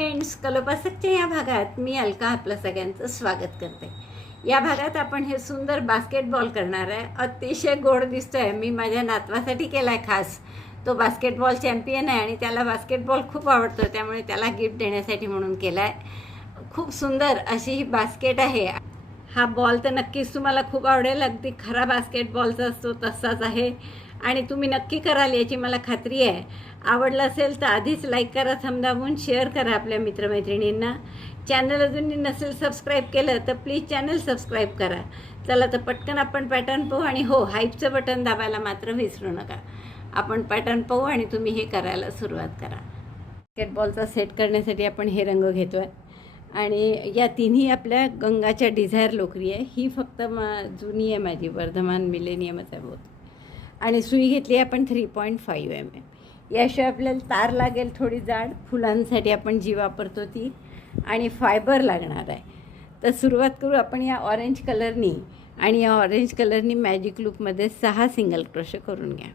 Friends, कलोपासकच्या या भागात मी अलका आपलं सगळ्यांचं स्वागत करते. या भागात आपण हे सुंदर बास्केटबॉल करणार आहे. अतिशय गोड दिसतोय. मी माझ्या नातवासाठी केला आहे खास. तो बास्केटबॉल चॅम्पियन आहे आणि त्याला बास्केटबॉल खूप आवडतो, त्यामुळे त्याला गिफ्ट देण्यासाठी म्हणून केला आहे. खूप सुंदर अशी ही बास्केट आहे. हा बॉल तर नक्कीच तुम्हाला खूप आवडेल. अगदी खरा बास्केटबॉलचा असतो तसाच आहे आणि तुम्ही नक्की कराल याची मला खात्री आहे. आवडलं असेल तर आधीच लाईक करा, थंब दाबून शेअर करा आपल्या मित्रमैत्रिणींना. चॅनल अजूनही नसेल सबस्क्राईब केलं तर प्लीज चॅनल सबस्क्राईब करा. चला तर पटकन आपण पॅटर्न पाहू. आणि हो, हाईपचं बटन दाबायला मात्र विसरू नका. आपण पॅटर्न पाहू आणि तुम्ही हे करायला सुरुवात करा. बास्केटबॉलचा सेट करण्यासाठी आपण हे रंग घेतो आहे आणि या तिन्ही आपल्या गंगाच्या डिझायर लोकरी आहे. ही फक्त जुनी आहे माझी, वर्धमान मिलेनियमच आहे बहुत. आणि सुई घेतली आपण 3.5 mm. याशिवाय आपल्याला तार लागेल थोडी जाड, फुलांसाठी आपण जी वापरतो ती, आणि फायबर लागणार आहे. तर सुरुवात करू आपण या ऑरेंज कलरनी. आणि या ऑरेंज कलरनी मॅजिक लूपमध्ये 6 सिंगल क्रोशे करून घ्या.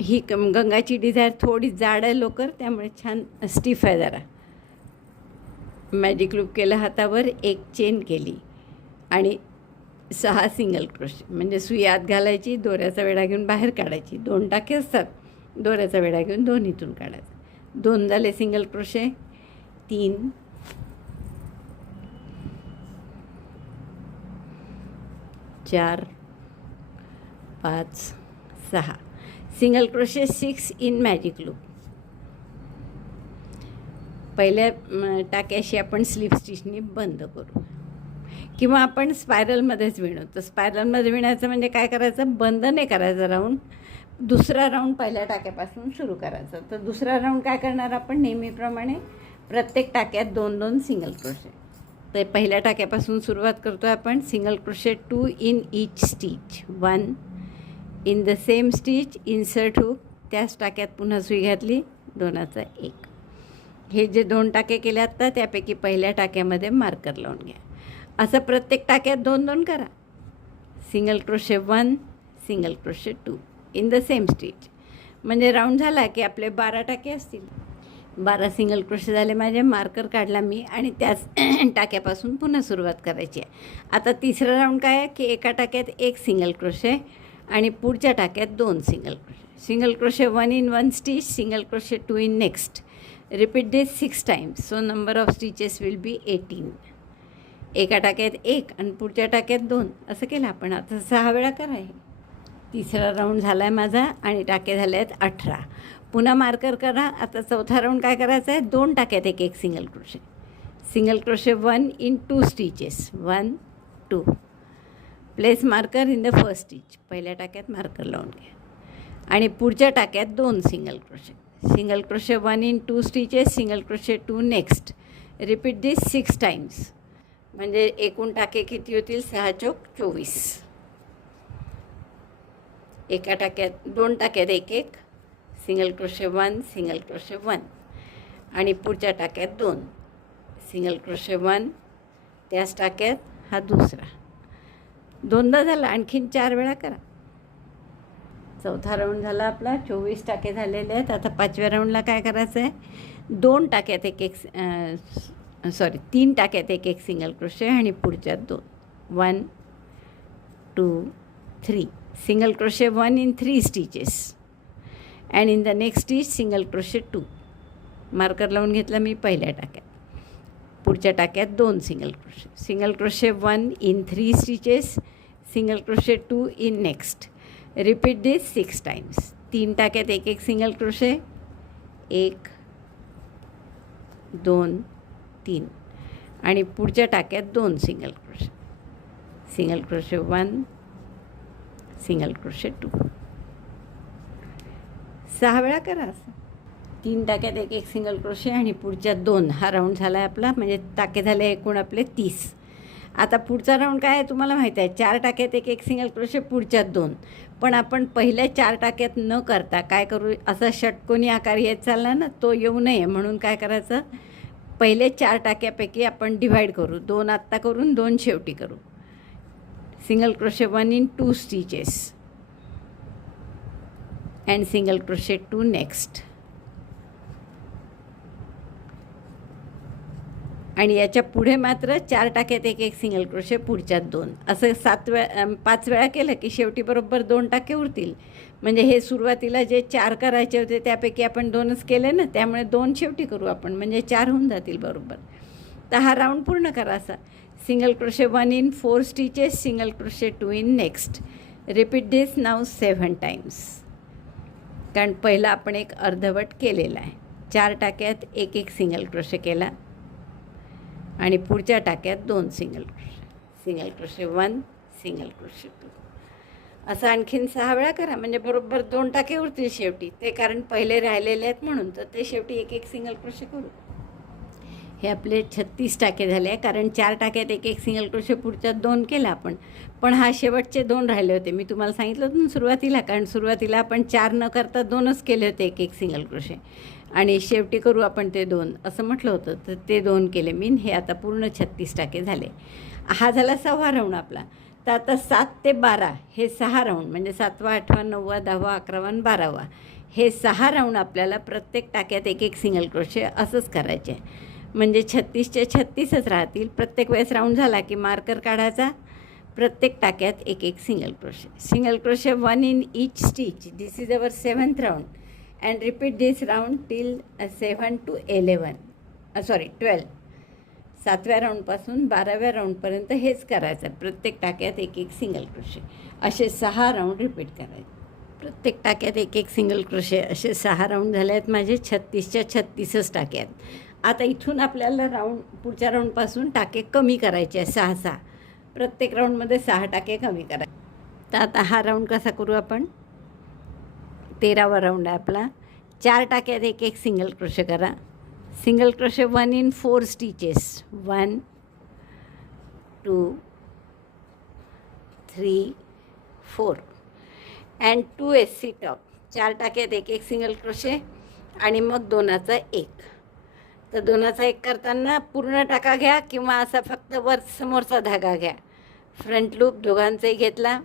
ही गंगाची डिझायर थोडी जाड आहे लोकर, त्यामुळे छान स्टिफ आहे जरा. मॅजिक लूप केलं हातावर, एक चेन केली आणि 6 सिंगल क्रोशे, म्हणजे सुई आत घालायची, दोऱ्याचा वेढा घेऊन बाहेर काढायची. 2 टाके असतात, दोऱ्याचा वेढा घेऊन दोन्हीतून काढायचं. 2 झाले single crochet, 3, 4, 5, 6 single crochet, 6 in magic loop. पहिल्या टाक्याशी आपण स्लिप स्टिचनी बंद करू, किंवा आपण स्पायरलमध्येच विणू. तर स्पायरलमध्ये विणायचं म्हणजे काय करायचं, बंद नाही करायचं राऊंड. दुसरा राऊंड पहिल्या टाक्यापासून सुरू करायचा. तर दुसरा राऊंड काय करणार आपण, नेहमीप्रमाणे प्रत्येक टाक्यात 2-2 सिंगल क्रोशे. तर पहिल्या टाक्यापासून सुरुवात करतो आहे आपण. Single crochet 2 in each stitch, 1 in the same stitch, insert hook, त्याच टाक्यात पुन्हा सुई घातली, 2चा 1. हे जे 2 टाके केले आत्ता, त्यापैकी पहिल्या टाक्यामध्ये मार्कर लावून घ्या. असं प्रत्येक टाक्यात 2-2 करा. Single crochet 1, single crochet 2 in the same stitch. म्हणजे राऊंड झाला की आपले 12 टाके असतील. 12 सिंगल क्रोशे झाले माझे. मार्कर काढला मी आणि त्याच टाक्यापासून पुन्हा सुरुवात करायची आहे. आता तिसरा राऊंड काय आहे की एका टाक्यात 1 सिंगल क्रोशे आणि पुढच्या टाक्यात 2 single crochet. Single crochet 1 in 1 stitch, single crochet 2 in next. Repeat this 6 times, so number of stitches will be 18. एका टाक्यात 1 आणि पुढच्या टाक्यात 2 असं केलं आपण. आता 6 वेळा करा. हे तिसरा राऊंड झाला आहे माझा आणि टाके झाले आहेत 18. पुन्हा मार्कर करा. आता चौथा राऊंड काय करायचं आहे, 2 टाक्यात 1 single crochet. Single crochet 1 in 2 stitches, 1, 2. Place marker in the first stitch. पहिल्या टाक्यात मार्कर लावून घ्या आणि पुढच्या टाक्यात 2 single crochet. Single crochet 1 in 2 stitches, single crochet 2 next. Repeat this 6 times. म्हणजे एकूण टाके किती होतील, 6 चौक 24. एका टाक्यात 2 टाक्यात 1 सिंगल क्रोशे 1, सिंगल क्रोशे 1 आणि पुढच्या टाक्यात 2 सिंगल क्रोशे 1, त्याच टाक्यात हा दुसरा. 2दा झाला. आणखीन 4 वेळा करा. चौथा राऊंड झाला आपला. 24 टाके झालेले आहेत. आता 5व्या राऊंडला काय करायचं आहे, 2 टाक्यात 3 टाक्यात 1 सिंगल क्रोशे आणि पुढच्यात 2, 1, 2, 3 single crochet 1 in 3 stitches and in the next stitch single crochet 2. Marker लावून घेतला मी पहिल्या टाक्यात. पुढच्या टाक्यात 2 single crochet. Single crochet 1 in 3 stitches, single crochet 2 in next. Repeat this 6 times. 3 टाक्यात 1 सिंगल क्रोशे, 1, 2, 3 आणि पुढच्या टाक्यात 2 single crochet. Single crochet 1, single crochet 2. 6 वेळा करा असं. 3 टाक्यात 1 सिंगल क्रोशे आणि पुढच्या 2. हा राऊंड झाला आहे आपला. म्हणजे टाके झाले एकूण आपले 30. आता पुढचा राऊंड काय आहे तुम्हाला माहीत आहे. 4 टाक्यात 1 सिंगल क्रोशे, पुढच्यात 2. पण आपण पहिल्या 4 टाक्यात न करता काय करू, असा षटकोनी आकार येत चालला ना, तो येऊ नये म्हणून काय करायचं, पहिले 4 टाक्यापैकी आपण डिव्हाइड करू. 2 आत्ता करून 2 शेवटी करू. Single crochet 1 in 2 stitches and single crochet 2 next. आणि याच्या पुढे मात्र 4 टाक्यात एक सिंगल क्रोशे, पुढच्यात 2. असं 5 वेळा केलं की शेवटी बरोबर 2 टाके उरतील. म्हणजे हे सुरुवातीला जे 4 करायचे होते त्यापैकी आपण 2च केले ना, त्यामुळे 2 शेवटी करू आपण, म्हणजे 4 होऊन जातील बरोबर. तर हा राऊंड पूर्ण करा असा. Single crochet 1 in 4 stitches, single crochet 2 in next. Repeat this now 7 times. कारण पहिला आपण एक अर्धवट केलेला आहे. 4 टाक्यात एक सिंगल क्रोशे केला आणि पुढच्या टाक्यात 2 single crochet. Single crochet 1, single crochet 2. असं आणखीन 6 वेळा करा, म्हणजे बरोबर 2 टाके उरतील शेवटी. ते कारण पहिले राहिलेले आहेत म्हणून, तर ते शेवटी एक सिंगल क्रोशे करू. हे आपले 36 टाके झाले आहे, कारण 4 टाक्यात एक सिंगल क्रोशे, पुढच्यात 2 केला आपण. पण हा शेवटचे 2 राहिले होते. मी तुम्हाला सांगितलं होतं ना सुरुवातीला, कारण सुरुवातीला आपण 4 न करता 2च केले होते एक सिंगल क्रोशे, आणि शेवटी करू आपण ते 2 असं म्हटलं होतं. तर ते 2 केले मी. हे आता पूर्ण 36 टाके झाले. हा झाला 6वा राऊंड आपला. तर आता 7 ते 12 हे 6 राऊंड, म्हणजे 7वा, 8वा, 9वा, 10वा, 11वा आणि 12वा हे 6 राऊंड आपल्याला प्रत्येक टाक्यात एक सिंगल क्रोशे असंच करायचे. म्हणजे 36चे 36च राहतील. प्रत्येक वेळेस राऊंड झाला की मार्कर काढायचा, प्रत्येक टाक्यात एक single crochet. Single crochet 1 in each stitch. This is our 7th round. And repeat this round till 7 to 12. 7व्या राऊंडपासून 12व्या राऊंडपर्यंत हेच करायचं. प्रत्येक टाक्यात एक सिंगल क्रोशे. असे 6 राऊंड रिपीट करायचे. प्रत्येक टाक्यात एक सिंगल क्रोशे. असे 6 राऊंड झाले आहेत माझे. 36च्या 36च टाक्यात. आता इथून आपल्याला पुढच्या राऊंडपासून टाके कमी करायचे आहे. 6. प्रत्येक राऊंडमध्ये 6 टाके कमी करायचे. तर आता हा राऊंड कसा करू आपण. 13वा राऊंड आहे आपला. 4 टाक्यात एक सिंगल क्रोशे करा. Single crochet 1 in 4 stitches. 1, 2, 3, 4 and 2 SC talk. 4 टाक्यात एक सिंगल क्रोशे आणि मग 2चा 1. तर 2चा 1 करताना पूर्ण टाका घ्या किंवा असा फक्त वर समोरचा धागा घ्या. फ्रंट लूप दोघांचाही घेतला,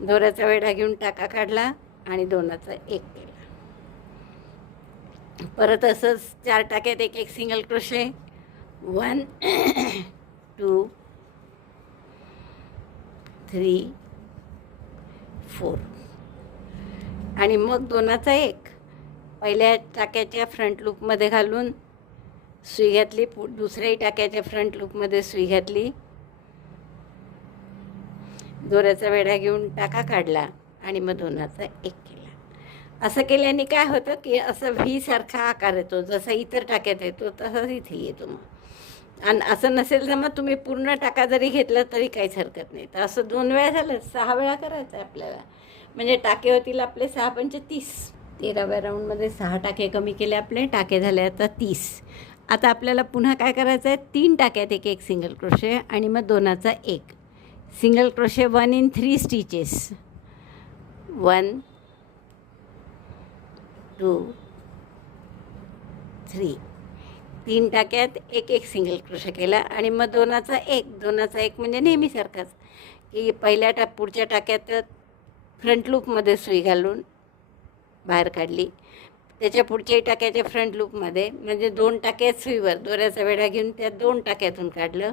दोऱ्याचा वेढा घेऊन टाका काढला आणि 2चा 1 केला. परत असंच 4 टाक्यात एक सिंगल क्रोशे. 1, 2, 3, 4 आणि मग 2चा 1 पहिल्या टाक्याच्या फ्रंट लूपमध्ये घालून सुई घातली. दुसऱ्याही टाक्याच्या फ्रंट लूपमध्ये सुई घातली, दोऱ्याचा वेढा घेऊन टाका काढला आणि मग 2चा 1 केला. असं केल्याने काय होतं की असं व्ही सारखा आकार येतो. जसा इतर टाक्यात येतो तसाच इथे येतो. मग आणि असं नसेल तर मग तुम्ही पूर्ण टाका जरी घेतलं तरी काहीच हरकत नाही. तर असं 2 वेळा झालं. 6 वेळा करायचं आहे आपल्याला. म्हणजे टाके होतील आपले 6 पंचे 30. 13व्या राऊंडमध्ये 6 टाके कमी केले आपले. टाके झाले आता 30. आता आपल्याला पुन्हा काय करायचं आहे. 3 टाक्यात एक सिंगल क्रोशे आणि मग 2चा 1. Single crochet 1 in 3 stitches. 1, 2, 3. 3 टाक्यात एक सिंगल क्रोशे केला आणि मग 2चा 1. 2चा 1 म्हणजे नेहमीसारखाच की पहिल्या पुढच्या टाक्यात फ्रंट लूपमध्ये सुई घालून बाहेर काढली. त्याच्या पुढच्याही टाक्याच्या फ्रंट लूपमध्ये, म्हणजे 2 टाक्यात सुईवर दोऱ्याचा वेढा घेऊन त्या 2 टाक्यातून काढलं.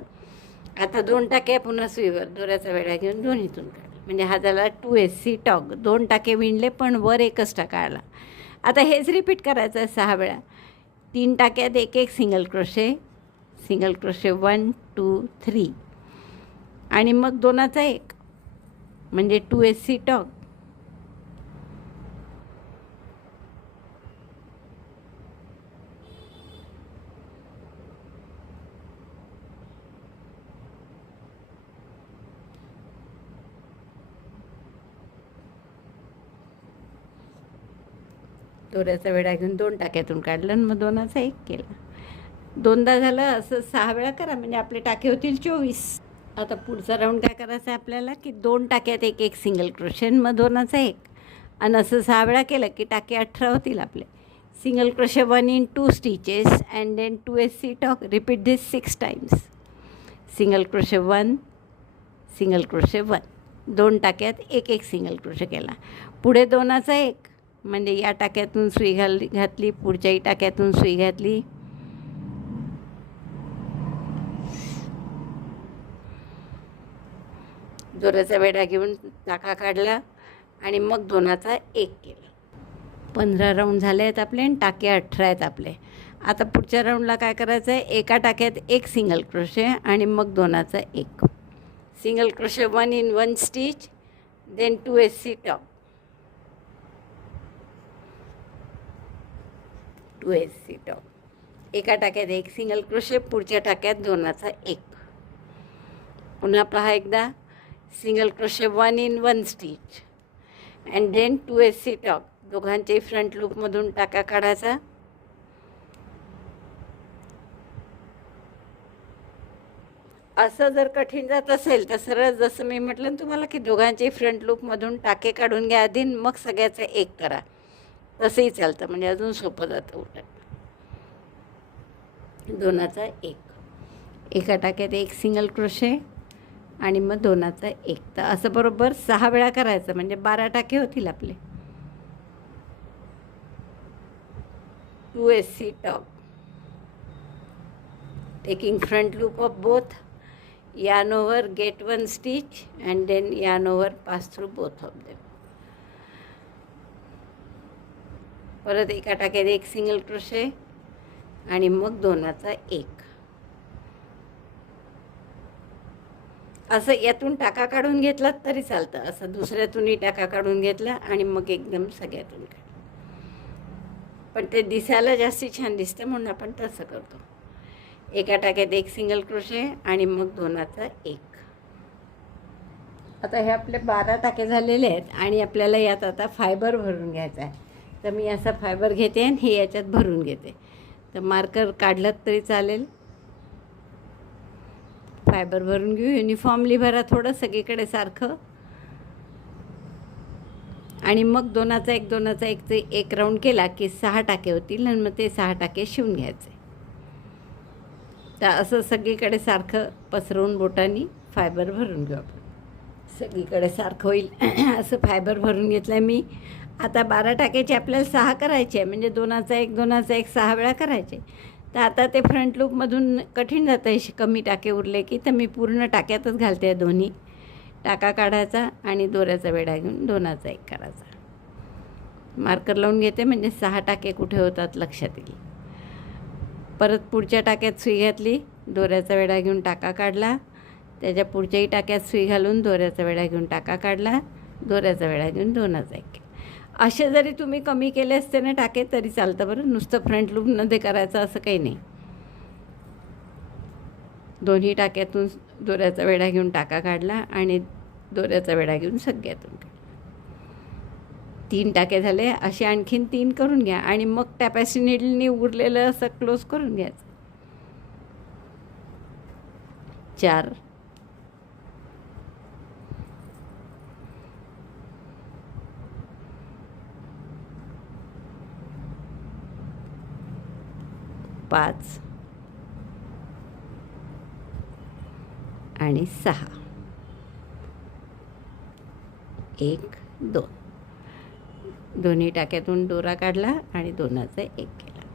आता 2 टाक्या पुन्हा सुईवर दोऱ्याचा वेढा घेऊन दोन्हीतून काढलं. म्हणजे हा झाला 2 SC टॉक. 2 टाके विणले पण वर एकच टाका आला. आता हेच रिपीट करायचं आहे 6 वेळा. 3 टाक्यात एक सिंगल क्रोशे. सिंगल क्रोशे 1, 2, 3 आणि मग 2चा 1 म्हणजे 2 SC टॉक. दोऱ्याचा वेढा घेऊन 2 टाक्यातून काढलं आणि मग 2चा 1 केला. 2दा झालं. असं 6 वेळा करा म्हणजे आपले टाके होतील 24. आता पुढचा राऊंड काय करायचा आहे आपल्याला की 2 टाक्यात एक सिंगल क्रोशे मग 2चा 1 आणि असं 6 वेळा केलं की टाके 18 होतील आपले. Single crochet 1 in 2 stitches and then 2 SC top. Repeat this 6 times. Single crochet 1, single crochet 1. 2 टाक्यात एक सिंगल क्रोशे केला. पुढे 2चा 1 म्हणजे या टाक्यातून सुई घातली, पुढच्याही टाक्यातून सुई घातली, दोऱ्याचा वेढा घेऊन टाका काढला आणि मग दोनाचा एक केला. 15 राऊंड झाले आहेत आपले आणि टाके 18 आहेत आपले. आता पुढच्या राऊंडला काय करायचं आहे, एका टाक्यात एक सिंगल क्रोशे आणि मग दोनाचा एक single crochet, 1 in 1 stitch, then 2 SC top, 2 SC top. एका टाक्यात एक सिंगल क्रोशे, पुढच्या टाक्यात दोनाचा एक. पुन्हा पहा एकदा, single crochet 1 in 1 stitch and then 2 SC top. दोघांच्याही फ्रंट लूपमधून टाका काढायचा. असं जर कठीण जात असेल तर सरळ जसं मी म्हटलं ना तुम्हाला की दोघांच्याही फ्रंट लूपमधून टाके काढून घ्या आधी, मग सगळ्याचं एक करा. तसंही चालतं, म्हणजे अजून सोपं जातं उलट. दोनाचा एक, एका टाक्यात एक सिंगल क्रोशे आणि मग दोनाचा एक. तर असं बरोबर 6 वेळा करायचं, म्हणजे 12 टाके होतील आपले. 2 SC top, taking front loop of both, yarn over, get 1 stitch and then yarn over, pass through both of them. परत एका टाक्यात एक सिंगल क्रोशे आणि मग दोनाचा एक. असं यातून टाका काढून घेतला तरी चालतं, असं दुसऱ्यातूनही टाका काढून घेतला आणि मग एकदम सगळ्यातून काढ. पण ते दिसायला जास्ती छान दिसतं म्हणून आपण तसं करतो. एका टाक्यात एक सिंगल क्रोशे आणि मग दोनाचा एक. आता हे आपले 12 टाके झालेले आहेत आणि आपल्याला यात आता फायबर भरून घ्यायचा आहे. तर मी असा फायबर घेते आणि हे याच्यात भरून घेते. तर मार्कर काढलं तरी चालेल. फायबर भरून घेऊ, युनिफॉर्मली भरा थोडं सगळीकडे सारखं. आणि मग दोनाचा एकचे एक राऊंड केला की 6 टाके होतील आणि मग ते 6 टाके शिवून घ्यायचे. तर असं सगळीकडे सारखं पसरवून बोटांनी फायबर भरून घेऊ आपण. सगळीकडे सारखं होईल असं फायबर भरून घेतलं आहे मी. आता 12 टाक्याचे आपल्याला 6 करायचे आहे, म्हणजे दोनाचा एक 6 वेळा करायचे. तर आता ते फ्रंट लूपमधून कठीण जातं आहे, कमी टाके उरले की. तर मी पूर्ण टाक्यातच घालते दोन्ही. टाका काढायचा आणि दोऱ्याचा वेढा घेऊन दोनाचा एक करायचा. मार्कर लावून घेते म्हणजे 6 टाके कुठे होतात लक्षात येईल. परत पुढच्या टाक्यात सुई घातली, दोऱ्याचा वेढा घेऊन टाका काढला. त्याच्या पुढच्याही टाक्यात सुई घालून दोऱ्याचा वेढा घेऊन टाका काढला. दोऱ्याचा वेढा घेऊन दोनाचा एक केला. असे जरी तुम्ही कमी केले असते ना टाके तरी चालतं बरं, नुसतं फ्रंट लूपमध्ये करायचं असं काही नाही. दोन्ही टाक्यातून दोऱ्याचा वेढा घेऊन टाका काढला आणि दोऱ्याचा वेढा घेऊन सगळ्यातून काढला. 3 टाके झाले. असे आणखीन 3 करून घ्या आणि मग टॅपॅसी नीडलनी उरलेलं असं क्लोज करून घ्यायचं. 4, 5 आणि 6, 1, 2. दोन्ही टाक्यातून दोरा काढला आणि दोनाचा एक केला.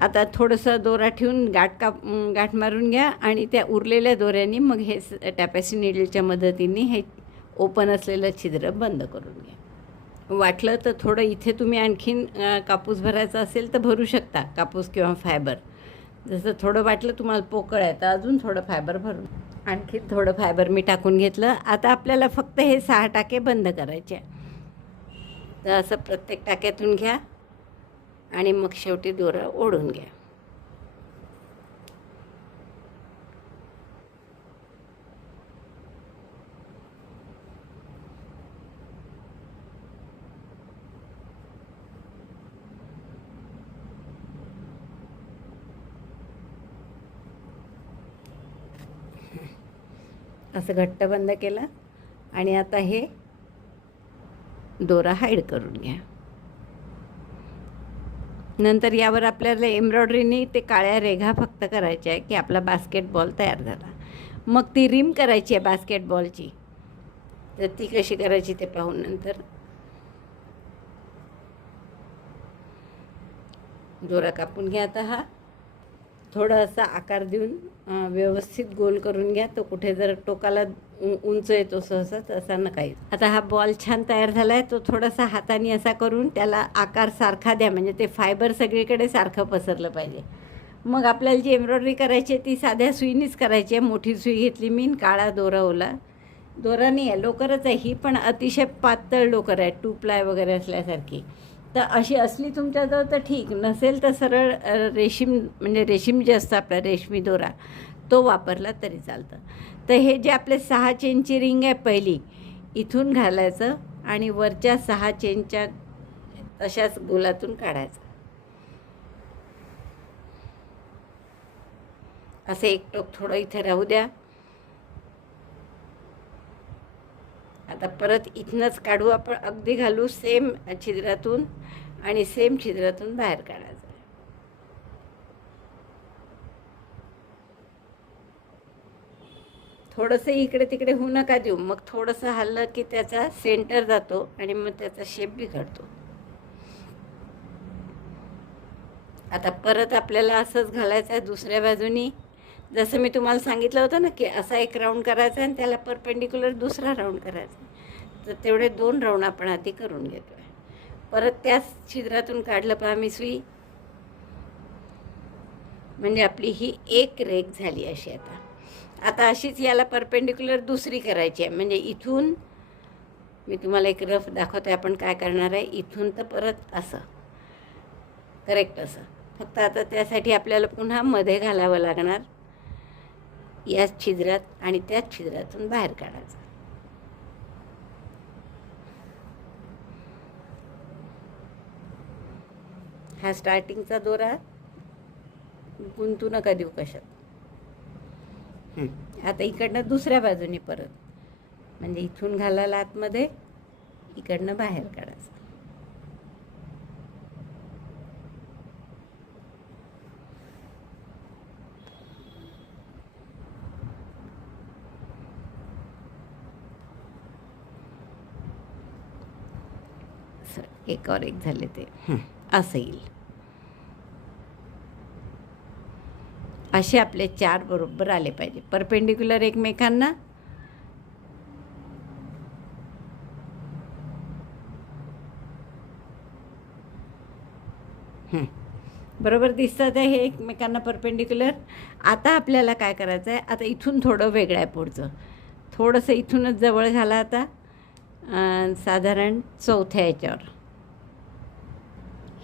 आता थोडंसं दोरा ठेवून गाठ मारून घ्या आणि त्या उरलेल्या दोऱ्यांनी मग हे टॅपॅसी नीडलच्या मदतीने हे ओपन असलेलं छिद्र बंद करून घ्या. वाटलं तर थोडं इथे तुम्ही आणखीन कापूस भरायचा असेल तर भरू शकता, कापूस किंवा फायबर. जसं थोडं वाटलं तुम्हाला पोकळ आहे तर अजून थोडं फायबर भरून आणखीन थोडं फायबर मी टाकून घेतलं. आता आपल्याला फक्त हे 6 टाके बंद करायचे. तर असं प्रत्येक टाक्यातून घ्या आणि मग शेवटी दोरा ओढून घ्या. असं घट्ट बंद केलं आणि आता हे दोरा हाईड करून घ्या. नंतर यावर आपल्याला एम्ब्रॉयडरीनी ते काळ्या रेघा फक्त करायच्या आहे की आपला बास्केटबॉल तयार झाला. मग ती रिम करायची आहे बास्केटबॉलची. तर ती कशी करायची ते पाहून नंतर. दोरा कापून घ्या आता हा थोडासा आकार देऊन व्यवस्थित गोल करून घ्या. तो कुठे जर टोकाला उंच येतो सहसा तसा नका येऊ. आता हा बॉल छान तयार झाला आहे. तो थोडासा हाताने असा करून त्याला आकार सारखा द्या, म्हणजे ते फायबर सगळीकडे सारखं पसरलं पाहिजे. मग आपल्याला जी एम्ब्रॉयडरी करायची आहे ती साध्या सुईनीच करायची आहे. मोठी सुई घेतली मी, काळा दोरा ओला. दोरा नाही आहे, लोकरच आहे ही, पण अतिशय पातळ लोकर आहे, 2 प्लाय वगैरे असल्यासारखी. तर अशी असली तुमच्याजवळ तर ठीक, नसेल तर सरळ रेशीम, म्हणजे रेशीम जे असतं आपला रेशमी दोरा, तो वापरला तरी चालतं. तर हे जे आपले 6 चेनची रिंग आहे पहिली, इथून घालायचं आणि वरच्या 6 चेनच्या तशाच गोलातून काढायचं. असं एक टोक थोडं इथे राहू द्या. आता परत इथनंच काढू आपण, अगदी घालू सेम छिद्रातून आणि सेम छिद्रातून बाहेर काढायचं. थोडंसं इकडे तिकडे होऊ नका देऊ, मग थोडंसं हल्लं की त्याचा सेंटर जातो आणि मग त्याचा शेप बिघडतो. आता परत आपल्याला असंच घालायचं आहे दुसऱ्या बाजूनी. जसं मी तुम्हाला सांगितलं होतं ना की असा एक राऊंड करायचा आणि त्याला परपेंडिक्युलर दुसरा राऊंड करायचा. तर तेवढे 2 राऊंड आपण आधी करून घेतो आहे. परत त्याच छिद्रातून काढलं पहा मी सुई, म्हणजे आपली ही एक रेघ झाली अशी. आता अशीच याला परपेंडिक्युलर दुसरी करायची आहे. म्हणजे इथून मी तुम्हाला एक रफ दाखवते आपण काय करणार आहे. इथून तर परत असं करेक्ट असं, फक्त आता त्यासाठी आपल्याला पुन्हा मध्ये घालावं लागणार याच छिद्रात आणि त्याच छिद्रातून बाहेर काढायचं. हा स्टार्टिंगचा दोरा गुंतू नका देऊ कशात. आता इकडनं दुसऱ्या बाजूने परत, म्हणजे इथून घालायला आतमध्ये, इकडनं बाहेर काढायचं. एक और एक झाले ते असं येईल. असे आपले 4 बरोबर आले पाहिजे परपेंडिक्युलर एकमेकांना. बरोबर दिसतात आहे हे एकमेकांना परपेंडिक्युलर. आता आपल्याला काय करायचं आहे, आता इथून थोडं वेगळं आहे पुढचं, थोडंसं इथूनच जवळ घाला. आता साधारण चौथ्या याच्यावर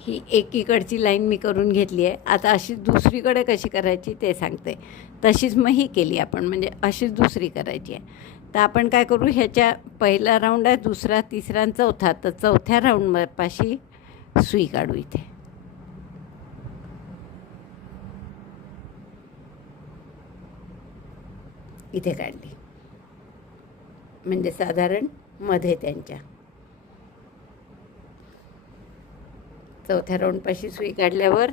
ही एकीकडची लाईन मी करून घेतली आहे. आता अशी दुसरीकडे कशी करायची ते सांगते. तशीच मग ही केली आपण, म्हणजे अशीच दुसरी करायची आहे. तर आपण काय करू, ह्याच्या पहिला राऊंड आहे, दुसरा, तिसरा आणि चौथा. तर चौथ्या राऊंडपाशी सुई काढू. इथे काढली, म्हणजे साधारण मध्ये त्यांच्या चौथ्या राऊंडपाशी सुई काढल्यावर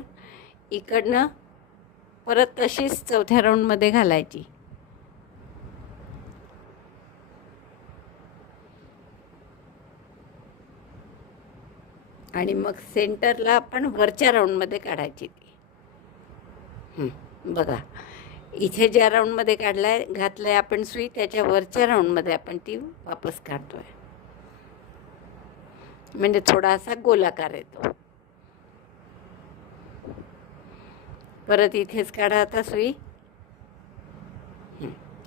इकडनं परत तशीच चौथ्या राऊंडमध्ये घालायची. आणि मग सेंटरला आपण वरच्या राऊंडमध्ये काढायची ती. बघा इथे ज्या राऊंडमध्ये घातलं आहे आपण सुई, त्याच्या वरच्या राऊंडमध्ये आपण ती वापस काढतो आहे, म्हणजे थोडासा गोलाकार येतो. परत इथेच काढा आता सुई.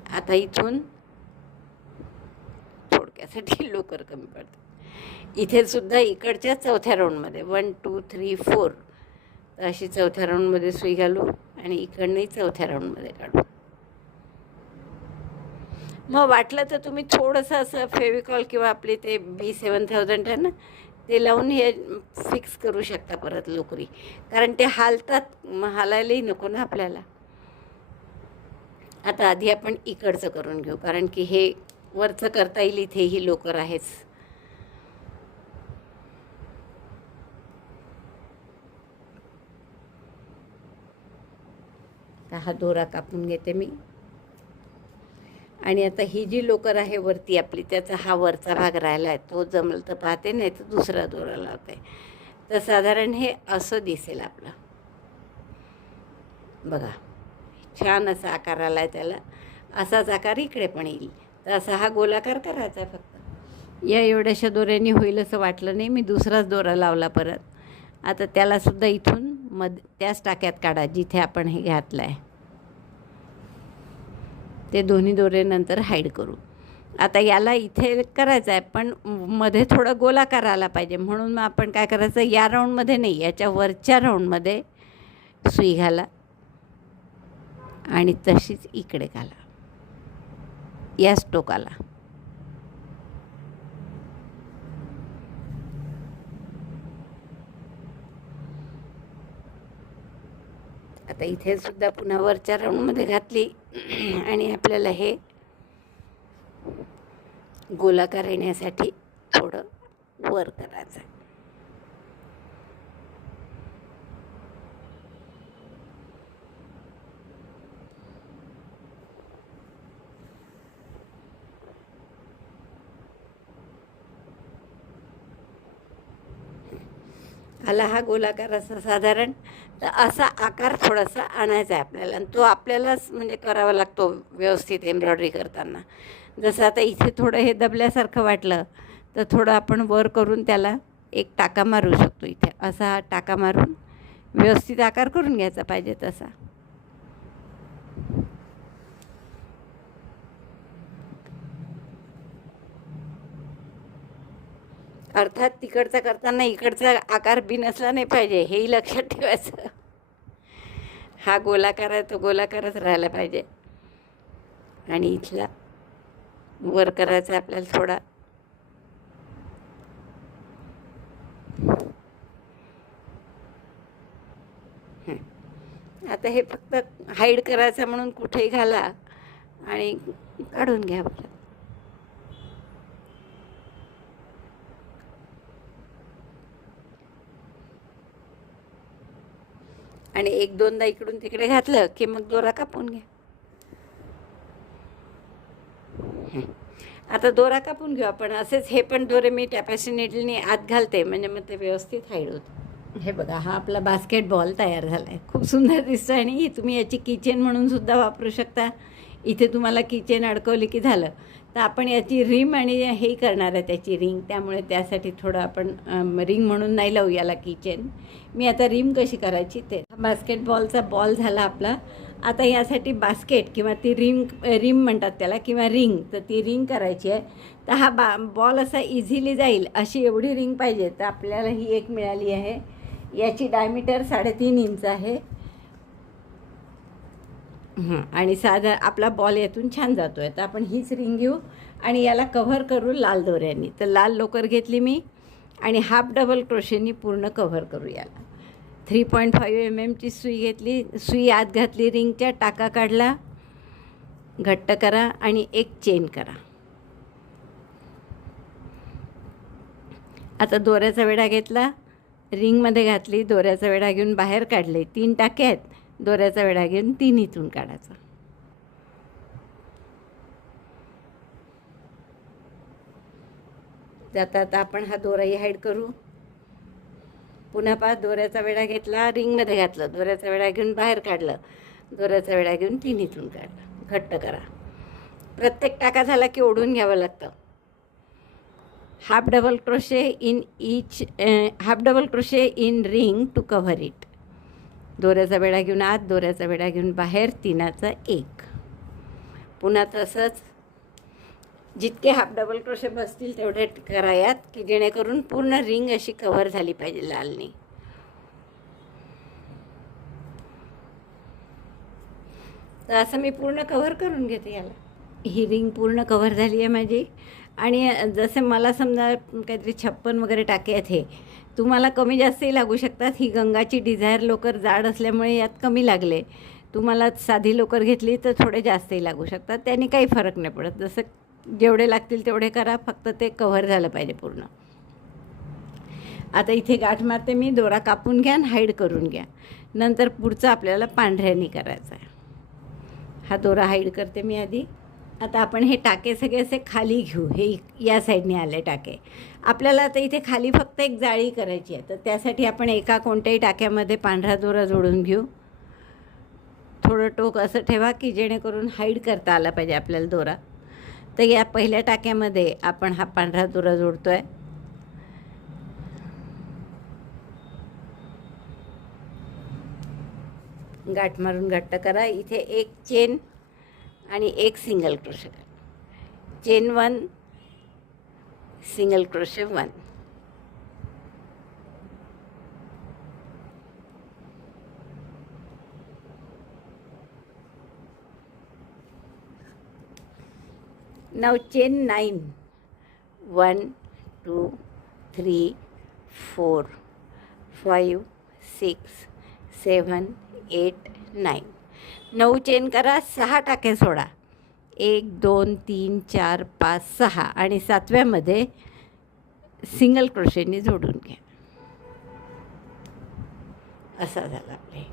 आता इथून थोडक्यासाठी लोकर कमी पडते. इथे सुद्धा इकडच्या चौथ्या राऊंडमध्ये 1 2 3 4 अशी चौथ्या राऊंडमध्ये सुई घालू आणि इकडनंही चौथ्या राऊंडमध्ये काढू. मग वाटलं तर तुम्ही थोडंसं असं फेविकॉल किंवा आपले ते B7000 आहे ना, ते लावून हे फिक्स करू शकता परत लोकरी, कारण ते हालतात, मग हालायलाही नको ना आपल्याला. आता आधी आपण इकडचं करून घेऊ, कारण की हे वरचं करता येईल, इथे ही लोकर आहेच. हा दोरा कापून घेते मी. आणि आता ही जी लोकर आहे वरती आपली, त्याचा हा वरचा भाग राहिला आहे, तो जमलं तर पाहते, नाही तर दुसरा दोरा लावते. तर साधारण हे असं दिसेल आपलं. बघा छान असा आकार आला आहे त्याला. असाच आकार इकडे पण येईल. तर असा हा गोलाकार करायचा आहे फक्त. या एवढ्याशा दोऱ्यांनी होईल असं वाटलं नाही. मी दुसराच दोरा लावला परत. आता त्यालासुद्धा इथून त्याच टाक्यात काढा जिथे आपण हे घातलं आहे. ते दोन्ही दोरे नंतर हाईड करू. आता याला इथे करायचं आहे पण मध्ये थोडं गोलाकार आला पाहिजे, म्हणून मग आपण काय करायचं, या राऊंडमध्ये नाही, याच्या वरच्या राऊंडमध्ये सुई घाला आणि तशीच इकडे घाला याच टोकाला. आता इथे सुद्धा पुन्हा वरच्या राऊंडमध्ये घातली आणि आपल्याला हे गोलाकार येण्यासाठी थोडं वर करायचं. आला हा गोलाकार असा साधारण. तर असा आकार थोडासा आणायचा आहे आपल्याला आणि तो आपल्यालाच म्हणजे करावा लागतो व्यवस्थित एम्ब्रॉयडरी करताना. जसं आता इथे थोडं हे दबल्यासारखं वाटलं तर थोडं आपण वर करून त्याला एक टाका मारू शकतो. इथे असा टाका मारून व्यवस्थित आकार करून घ्यायचा पाहिजे तसा. अर्थात तिकडचा करताना इकडचा आकार बी नसला नाही पाहिजे, हेही लक्षात ठेवायचं. हा गोलाकार आहे तो गोलाकारच राहायला पाहिजे. आणि इथला वर करायचा आपल्याला थोडा. आता हे फक्त हाईड करायचं म्हणून कुठेही घाला आणि काढून घ्या बघा. आणि एक दोनदा इकडून तिकडे घातलं की मग दोरा कापून घ्या. आता दोरा कापून घेऊ आपण. असेच हे पण दोरे मी टॅपेस्ट्री नीडलने आत घालते म्हणजे मग ते व्यवस्थित हाईड होतं. हे बघा हा आपला बास्केटबॉल तयार झाला आहे. खूप सुंदर दिसतं आणि तुम्ही याची किचेन म्हणून सुद्धा वापरू शकता. इथे तुम्हाला किचेन अडकवली की झालं. तर आपण याची रिम आणि हे करणार आहे त्याची रिंग, त्यामुळे त्यासाठी थोडं आपण रिंग म्हणून नाही लावू याला किचेन. मी आता रिम कशी करायची ते. बास्केटबॉलचा बॉल झाला आपला. आता यासाठी बास्केट किंवा ती रिम म्हणतात त्याला किंवा रिंग, तर ती रिंग करायची आहे. तर हा बॉल असा इझिली जाईल अशी एवढी रिंग पाहिजे. तर आपल्याला ही एक मिळाली आहे. याची डायमीटर 3.5 इंच आहे. आणि साधा आपला बॉल यातून छान जातो आहे. तर आपण हीच रिंग घेऊ आणि याला कव्हर करू लाल दोऱ्यांनी. तर लाल लोकर घेतली मी आणि हाफ डबल क्रोशेनी पूर्ण कव्हर करू याला. 3.5 mm सुई घेतली. सुई आत घातली रिंगच्या, टाका काढला, घट्ट करा आणि एक चेन करा. आता दोऱ्याचा वेढा घेतला, रिंगमध्ये घातली, दोऱ्याचा वेढा घेऊन बाहेर काढले. 3 टाके आहेत, दोऱ्याचा वेढा घेऊन 3 इथून काढायचा. जाता आता आपण हा दोराही हाईड करू. पुन्हा 5 दोऱ्याचा वेढा घेतला, रिंगमध्ये घातलं, दोऱ्याचा वेढा घेऊन बाहेर काढलं, दोऱ्याचा वेढा घेऊन 3 इथून काढलं. घट्ट करा. प्रत्येक टाका झाला की ओढून घ्यावं लागतं. Half double crochet in ring to cover it. दोऱ्याचा वेढा घेऊन आत, दोऱ्याचा वेढा घेऊन बाहेर, 3चा 1. पुन्हा तसंच जितके हाफ डबल क्रोशे बसतील तेवढे करा यात, की जेणेकरून पूर्ण रिंग अशी कव्हर झाली पाहिजे लालनी. तर असं मी पूर्ण कव्हर करून घेते याला. ही रिंग पूर्ण कव्हर झाली आहे माझी. आणि जसे मला समजा काहीतरी 56 वगैरे टाके आहेत, हे तुम्हाला कमी जास्तही लागू शकतात. ही गंगाची डिझायर लोकर जाड असल्यामुळे यात कमी लागले. तुम्हाला साधी लोकर घेतली तर थोडे जास्तही लागू शकतात. त्याने काही फरक नाही पडत. जसं जेवढे लागतील तेवढे करा, फक्त ते कव्हर झालं पाहिजे पूर्ण. आता इथे गाठ मारते मी. दोरा कापून घ्या आणि हाईड करून घ्या. नंतर पुढचं आपल्याला पांढऱ्यानी करायचं आहे. हा दोरा हाईड करते मी आधी. आता आपण हे टाके सगळे असे खाली घेऊ. हे या साईडने आले टाके. आपल्याला आता इथे खाली फक्त एक जाळी करायची आहे. तर त्यासाठी आपण एका कोणत्याही टाक्यामध्ये पांढरा दोरा जोडून घेऊ थोडं टोक असं ठेवा की जेणेकरून हाईड करता आला पाहिजे आपल्याला दोरा. तर या पहिल्या टाक्यामध्ये आपण हा पांढरा दोरा जोडतो आहे. गाठ मारून घट्ट करा. इथे एक चेन आणि एक सिंगल क्रोशे करा. Chain 1, single crochet 1. Now chain 9. 1, 2, 3, 4, 5, 6, 7, 8, 9. 9 chain करा. 6 टाके सोडा. 1, 2, 3, 4, 5, 6 आणि 7व्यामध्ये सिंगल क्रोशेनी जोडून घ्या. असा झाला आपले.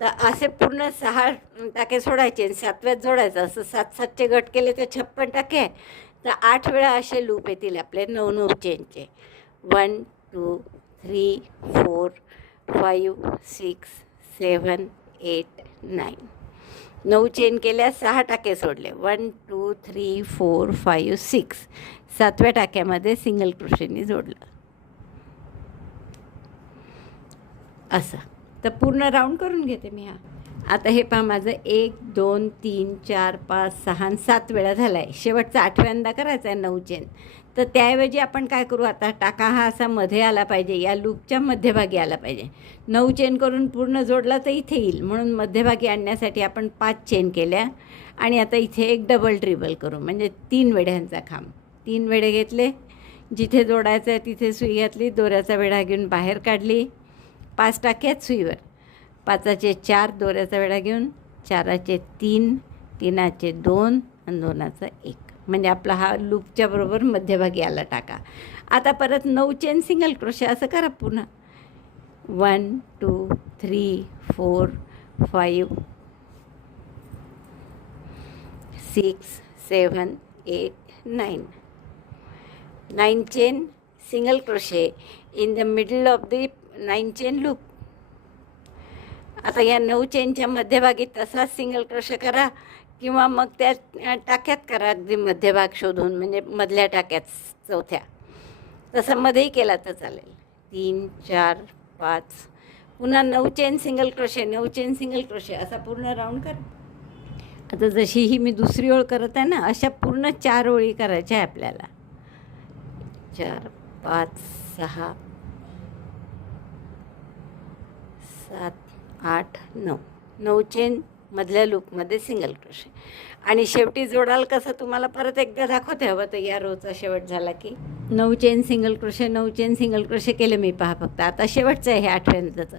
तर असे पूर्ण 6 टाके सोडायचे आणि 7व्यात जोडायचं. असं 7-7चे गट केले तर 56 टाके. तर 8 वेळा असे लूप येतील आपले 9-9 चेनचे. 1, 2, 3, 4, 5, 6, 7, 8, 9. 9 चेन केल्या. 6 टाके सोडले. 1, 2, 3, 4, 5, 6. 7व्या टाक्यामध्ये सिंगल क्रोशेनी जोडलं. असं. तर पूर्ण राऊंड करून घेते मी हा. आता हे पहा माझं 1, 2, 3, 4, 5, 6 आणि 7 वेळा झाला आहे. शेवटचा 8व्यांदा करायचा आहे 9 चेन. तर त्याऐवजी आपण काय करू, आता टाका हा असा मध्ये आला पाहिजे, या लूपच्या मध्यभागी आला पाहिजे. 9 चेन करून पूर्ण जोडला तर इथे येईल, म्हणून मध्यभागी आणण्यासाठी आपण 5 चेन केल्या. आणि आता इथे एक डबल ट्रिबल करू, म्हणजे 3 वेढ्यांचा खांब. 3 वेढे घेतले. जिथे जोडायचं आहे तिथे सुई घातली. दोऱ्याचा वेढा घेऊन बाहेर काढली. 5 टाक्यात सुईवर. 5चे 4 दोऱ्याचा वेढा घेऊन, 4चे 3, 3चे 2 आणि 2चा 1. म्हणजे आपला हा लूपच्या बरोबर मध्यभागी आला टाका. आता परत 9 चेन सिंगल क्रोशे असं करा पुन्हा. 1, 2, 3, 4, 5, 6, 7, 8, 9. 9 chain single crochet in the middle of the 9 chain loop. आता या 9 चेनच्या मध्यभागी तसाच सिंगल क्रोशे करा, किंवा मग त्या टाक्यात करा अगदी मध्यभाग शोधून, म्हणजे मधल्या टाक्यात 4थ्या. तसं मध्येही केला तर चालेल. 3, 4, 5. पुन्हा 9 chain single crochet, 9 chain single crochet असा पूर्ण राऊंड करा. आता जशी ही मी दुसरी ओळ करत आहे ना, अशा पूर्ण 4 ओळी करायच्या आहे आपल्याला. 4, 5, 6, 7, 8, 9. 9 चेन मधल्या लूपमध्ये सिंगल क्रोशे. आणि शेवटी जोडाल कसं तुम्हाला परत एकदा दाखवते हवं तर. या रोचा शेवट झाला की 9 chain single crochet, 9 chain single crochet केले मी, पहा फक्त. आता शेवटचं आहे हे 8व्यांचं.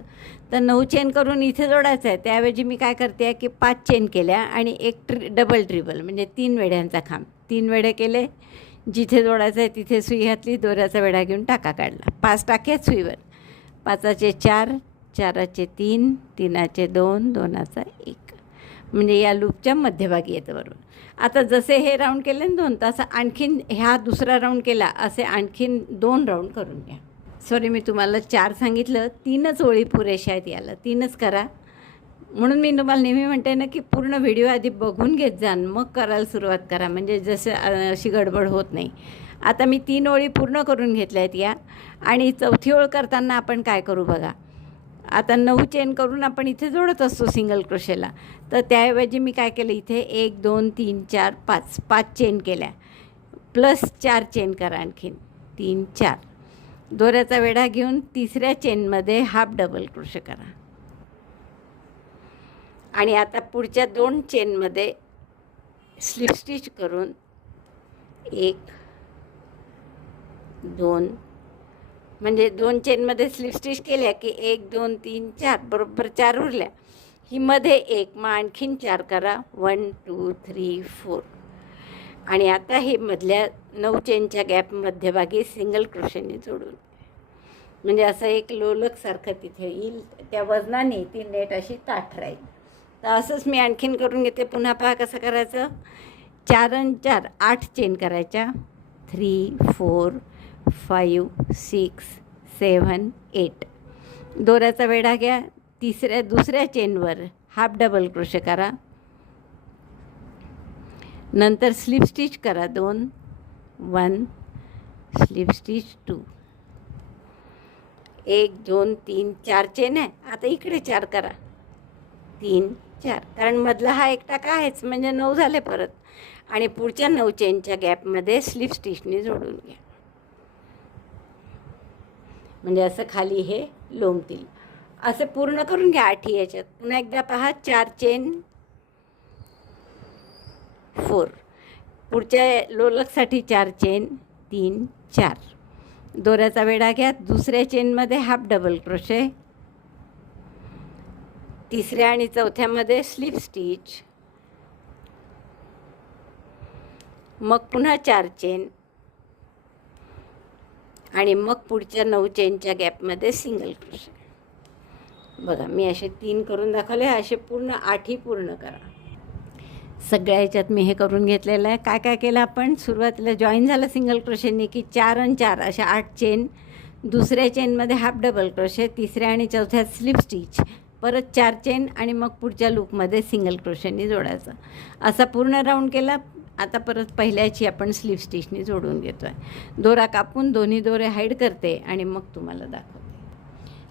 तर 9 चेन करून इथे जोडायचं आहे. त्याऐवजी मी काय करते की 5 चेन केल्या आणि एक डबल ट्रिबल, म्हणजे 3 वेढ्यांचा खांब. 3 वेढे केले. जिथे जोडायचं आहे तिथे सुई घातली. दोऱ्याचा वेढा घेऊन टाका काढला. 5 टाक्यात सुईवर. 5चे 4, 4चे 3, 3चे 2, 2चा 1. म्हणजे या लूपच्या मध्यभागी येतं बरोबर. आता जसे हे राऊंड केले ना 2, तसं आणखीन ह्या दुसरा राऊंड केला असे आणखीन 2 राऊंड करून घ्या. सॉरी, मी तुम्हाला 4 सांगितलं. 3च ओळी पुरेशा आहेत याला. 3च करा. म्हणून मी तुम्हाला नेहमी म्हणते ना की पूर्ण व्हिडिओ आधी बघून घेत जा, मग करायला सुरुवात करा, म्हणजे जसं अशी गडबड होत नाही. आता मी 3 ओळी पूर्ण करून घेतल्या आहेत या. आणि 4थी ओळ करताना आपण काय करू बघा. आता 9 चेन करून आपण इथे जोडत असतो सिंगल क्रोशेला. तर त्याऐवजी मी काय केलं, इथे 1, 2, 3, 4, 5. 5 चेन केल्या. प्लस 4 चेन करा आणखीन. 3, 4. दोऱ्याचा वेढा घेऊन 3ऱ्या चेनमध्ये हाफ डबल क्रोशे करा. आणि आता पुढच्या 2 चेनमध्ये स्लिप स्टिच करून 1, 2, म्हणजे 2 चेनमध्ये स्लिप स्टिच केल्या की 1, 2, 3, 4 बरोबर 4 उरल्या. ही मध्ये 1, मग आणखीन 4 करा. 1, 2, 3, 4. आणि आता हे मधल्या 9 चेनच्या गॅप मध्यभागी सिंगल क्रोशेने जोडून, म्हणजे असं एक लोलकसारखं तिथे येईल. त्या वजनाने ती नेट अशी ताठ राहील. तर असंच मी आणखीन करून घेते. पुन्हा पहा कसं करायचं. 4 आणि 4 8 चेन करायच्या. 3, 4, 5, 6, 7, 8. दोऱ्याचा वेढा घ्या. दुसऱ्या चेनवर हाफ डबल क्रोशे करा. नंतर स्लिप स्टिच करा 2, 1 स्लिप स्टिच 2, 1 2 3 4 चेन आहे. आता इकडे 4 करा, 3 4, कारण मधला हा एक टाका आहेच म्हणजे 9 झाले परत. आणि पुढच्या 9 चेनच्या गॅपमध्ये स्लिप स्टिचने जोडून घ्या, म्हणजे असं खाली हे लोंबतील. असं पूर्ण करून घ्या 8 याच्यात. पुन्हा एकदा पहा, 4 चेन 4, पुढच्या लोलकसाठी 4 चेन 3 4, दोऱ्याचा वेढा घ्या. दुसऱ्या चेनमध्ये हाफ डबल क्रोशे, तिसऱ्या आणि चौथ्यामध्ये स्लिप स्टिच, मग पुन्हा 4 चेन आणि मग पुढच्या 9 चेनच्या गॅपमध्ये सिंगल क्रोशे. बघा मी असे 3 करून दाखवले, असे पूर्ण 8ही पूर्ण करा. सगळ्या ह्याच्यात मी हे करून घेतलेलं आहे. काय काय केलं आपण, सुरुवातीला जॉईन झालं सिंगल क्रोशेने की 4 आणि 4 अशा 8 चेन, दुसऱ्या चेनमध्ये हाफ डबल क्रोशे, तिसऱ्या आणि चौथ्यात स्लिप स्टिच, परत 4 चेन आणि मग पुढच्या लूपमध्ये सिंगल क्रोशेने जोडायचं. असा पूर्ण राऊंड केला. आता परत पहिल्याची आपण स्लिप स्टिचने जोडून घेतो आहे. दोरा कापून दोन्ही दोरे हाईड करते आणि मग तुम्हाला दाखवते.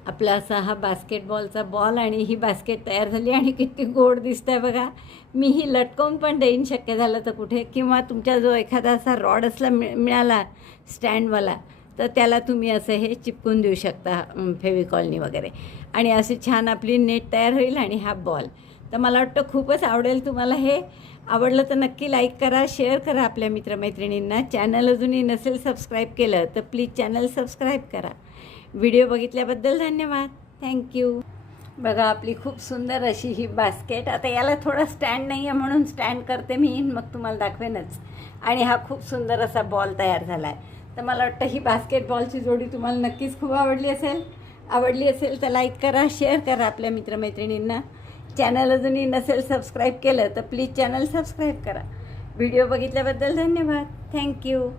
आपला असा हा बास्केटबॉलचा बॉल आणि ही बास्केट तयार झाली आणि किती गोड दिसतं आहे बघा. मी ही लटकवून पण देईन शक्य झालं तर कुठे, किंवा तुमच्या जो एखादा असा रॉड असला मिळाला स्टँडवाला तर त्याला तुम्ही असं हे चिपकून देऊ शकता फेविकॉलनी वगैरे, आणि अशी छान आपली नेट तयार होईल. आणि हा बॉल तर मला वाटतं खूपच आवडेल तुम्हाला. हे आवडलं तर नक्की लाईक करा, शेअर करा आपल्या मित्रमैत्रिणींना. चॅनल अजूनही नसेल सबस्क्राईब केलं तर प्लीज चॅनल सबस्क्राईब करा. व्हिडिओ बघितल्याबद्दल धन्यवाद. थँक्यू. बघा आपली खूप सुंदर अशी ही बास्केट. आता याला थोडा स्टँड नाही आहे म्हणून स्टँड करते मी, मग तुम्हाला दाखवेनच. आणि हा खूप सुंदर असा बॉल तयार झाला आहे. तर मला वाटतं ही बास्केटबॉलची जोडी तुम्हाला नक्कीच खूप आवडली असेल तर लाईक करा, शेअर करा आपल्या मित्रमैत्रिणींना. चॅनल अजूनही नसेल सबस्क्राईब केलं तर प्लीज चॅनल सबस्क्राईब करा. व्हिडिओ बघितल्याबद्दल धन्यवाद. थँक्यू.